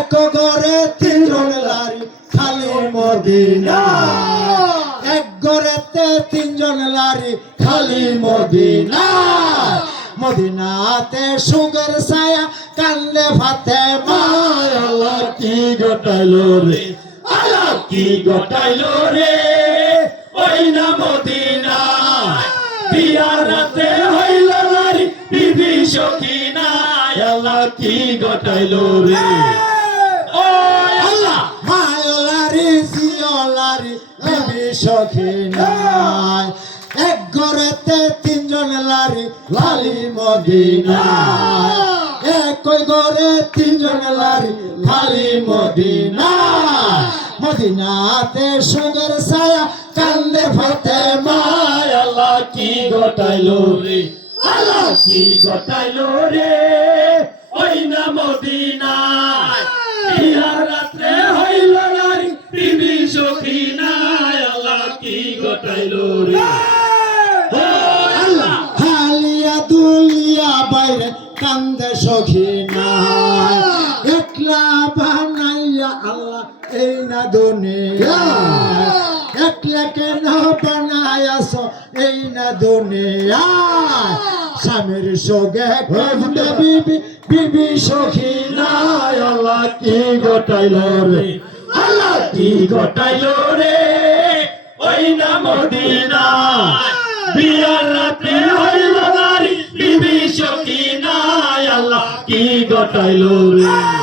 এক ঘরে তিনজন লারি খালি মদিনা এক ঘরেতে তিনজন লারি খালি মদিনা মদিনাতে সুগের ছায়া কান্দে ফাতেমা আল্লাহ কি ঘটাইলো রে আল্লাহ কি ঘটাইলো রে ওই না মদিনা বিয়ার রাতে হইল নারী বিবি সখিনা আল্লাহ কি ঘটাইলো রে ও আল্লাহ মায়লারি জিয়লারি বিবি সখিনা এক ঘরেতে তিনজন লারি খালি মদিনা একই ঘরে তিনজন লারি খালি মদিনা মদিনাতে সুগের ছায়া কান্দে ফাতেমা আল্লাহ কি ঘটাইলো রে আল্লাহ কি ঘটাইলো রে ওই না মদিনা বিয়ার রাতে হইল নারী বিবি সখিনা আল্লাহ কি ঘটাইলো রে হালিয়া দুলিয়া বাইরে কান্দে সখিনা একলা বানাইয়া আল্লাহ এই না দুনিয়া একলা কেন বানায়াস এই না দুনিয়া স্বামীর সঙ্গে কান্দে বিবি বিবি সখিনা আল্লাহ কি ঘটাইলো রে আল্লাহ কি ঘটাইলো রে ওই না মদিনা বিয়ার রাতে হইল নারী বিবি সখিনা আল্লাহ কি ঘটাইলো রে